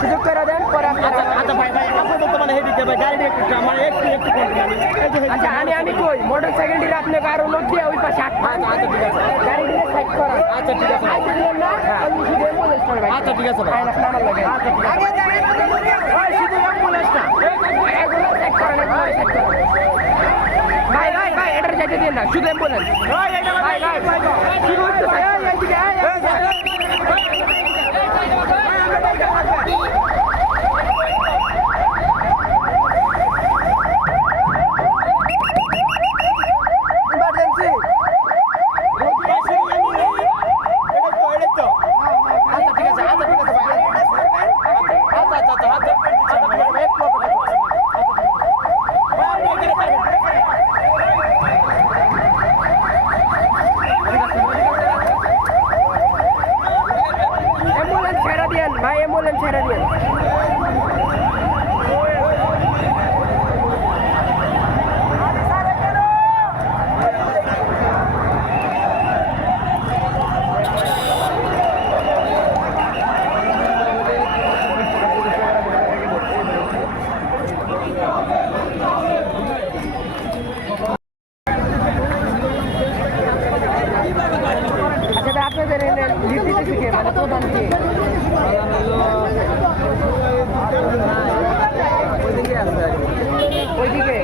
সুযোগ করে দেন পরে আচ্ছা আমি কই মোটর সাইকেলটি আপনাকে আরো লোক দিয়ে ওই পাশে গাড়িটি সাইড করা আচ্ছা ঠিক আছে না আমি শুধু অ্যাম্বুলেন্স করব আচ্ছা ঠিক আছে ভাই নাম্বার লাগে আচ্ছা ঠিক আছে শুধু অ্যাম্বুলেন্স না এগুলো সাইড করা না সাইড করা ভাই ভাই ভাই এটার যাইতে দিন না শুধু অ্যাম্বুলেন্স ভাই ভাই ভাই শুধু একটু সাইড এইদিকে ভাই অ্যাম্বুলেন্স ছেড়ে দিন আপনাদের মানে প্রধান কি ওইদিকে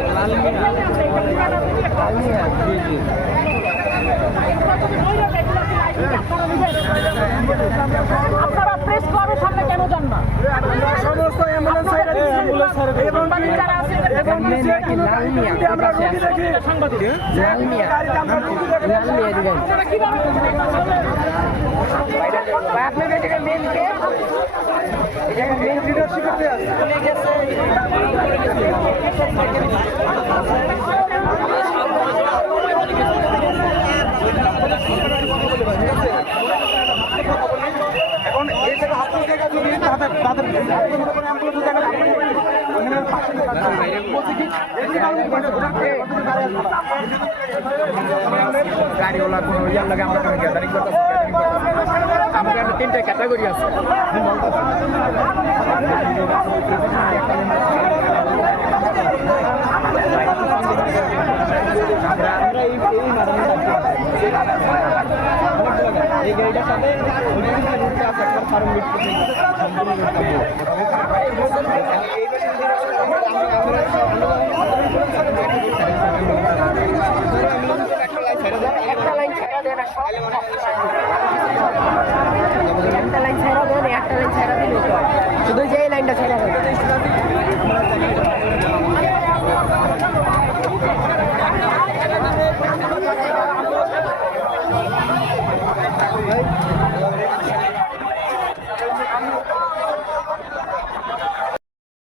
আপনারা প্রেস ক্লাবের সামনে কেন যান না? সমস্ত অ্যাম্বুলেন্স আপনাদের মেন লিডারশিপ এখন এই জায়গা আপনার জায়গা যদি তাদের গাড়িওয়ালা কোনো ইয়ার লাগে আমরা কোনো গ্যাদারিং করতেছি আমাদের তিনটা ক্যাটাগরি আছে এই গাড়িটার সাথে একটা লাইন ছেড়ে দেন শুধু যে লাইনটা ছেড়ে দেন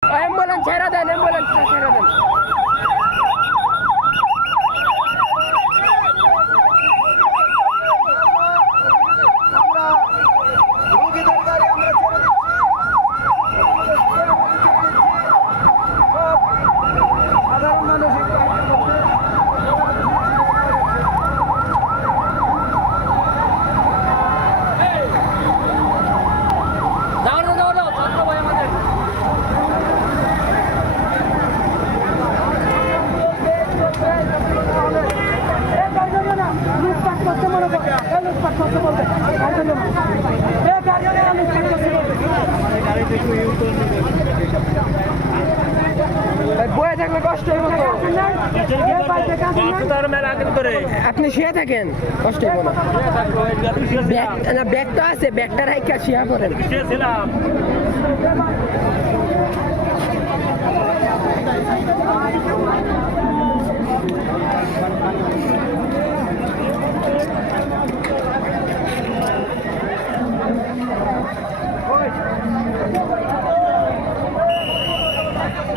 অ্যাম্বুলেন্স ছেড়ে দেন অ্যাম্বুলেন্সটা ছেড়ে দেন বয়ে থাকলে কষ্ট হইব তো আপনি শুয়ে থাকেন কষ্ট হইব না ব্যাগ তো আছে ব্যাগটা রাইখা শুয়ে পড়েন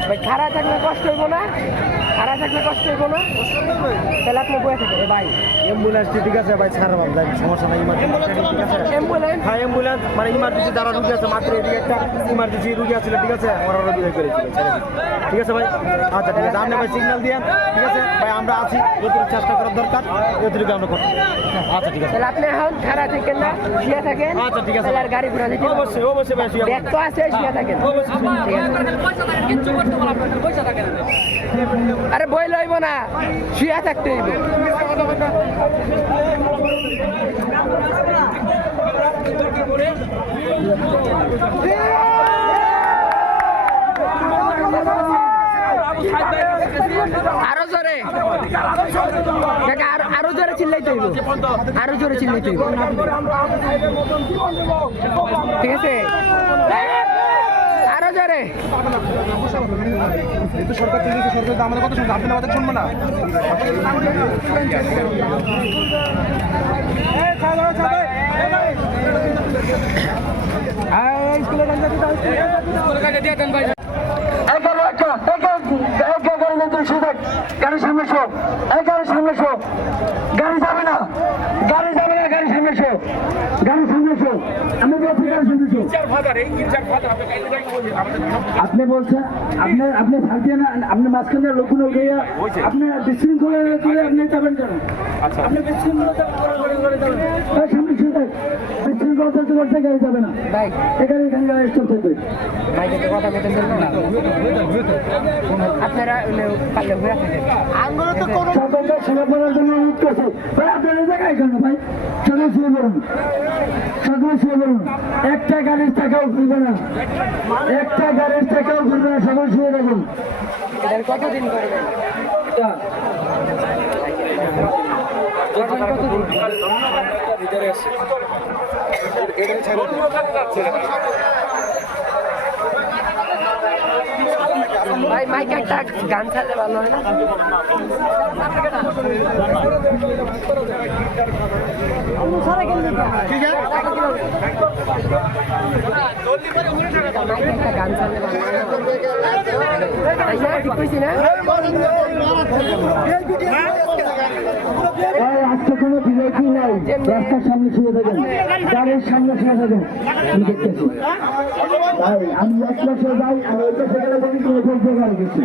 ভাই খারাপ থাকলে কষ্ট হইব না খারাপ থাকলে কষ্ট হইব না তাহলে আপনি বয়ে থাকেন ভাই অ্যাম্বুলেন্স ঠিক আছে ভাই ছাড় ভাই সমস্যা নাই ইমার্জেন্সি ঠিক আছে অ্যাম্বুলেন্স হ্যাঁ অ্যাম্বুলেন্স মানে ইমার্জেন্সি যারা রুগী আছে মাত্র এদিকে একটা ইমার্জেন্সি রুগী আছে ঠিক আছে ওরা বিদায় করেছিল ঠিক আছে ভাই আচ্ছা ঠিক আছে আপনি ভাই সিগন্যাল দিয়েন ঠিক আছে ভাই আমরা আছি যতটুকু চেষ্টা করার দরকার যতটুকু আমরা করতে আচ্ছা ঠিক আছে তাহলে আপনি এখন খারাপ থাকেন না শুয়ে থাকেন আচ্ছা ঠিক আছে আর গাড়ি ঘোড়া দিতে অবশ্যই অবশ্যই ভাই ব্যাগ তো আছে শুয়ে থাকেন আরে বই লইব না শুয়ে থাকতে হইব আরো জোরে আরো জোরে চিল্লাইতে হইব আরো জোরে চিল্লাইতে হইব ঠিক আছে আরো জোরে সরকার থেকে সরকার আমাদের কথা শুনবে আপনি আমাদের শুনবে না গাড়ি সামনে শো গাড়ি সামনে শো গাড়ি যাবে না গাড়ি যাবে না গাড়ি সামনে শো গাড়ি সামনে শো আমি বলছি গাড়ি সামনে শো আপনি বলছেন আপনি থাকবেন না আপনি মাঝখানে লোকগুলো গিয়ে আপনি বিশৃঙ্খলা করে আপনি যাবেন কেন আপনি বিশৃঙ্খলা সামনে শো দেয় বিশৃঙ্খলা করতে করতে গাড়ি যাবে না ভাই এখানে গাড়ি স্টপ থাকবে ভাইকে কথা বলতেন আপনারা পারলে ঘুরে থাকেন সরকারকে সেবা করার জন্য অনুরোধ করছে ভাই আপনারা জায়গায় কেন ভাই সকলে শুয়ে বলুন সকলে শুয়ে বলুন একটা গাড়ির টাকাও ঘুরবে না একটা গাড়ির টাকাও ঘুরবে না সকলে শুয়ে দেখুন কতদিন করবেন ভিতরে আছে ভাই মাইক একটা গান ছাড়লে ভালো হয় না ঠিক আছে একটা গান ছাড়লে ভালো হয় না ঠিক কইছি না আজকে কোনো বিরতি নাই রাস্তার সামনে শুয়ে থাকেন গাড়ির সামনে শুয়ে থাকেন আমি দেখতেছি ভাই আমি এক মাসে যাই আমি ওই পাশে গেলে দেখি গাড়ি গেছি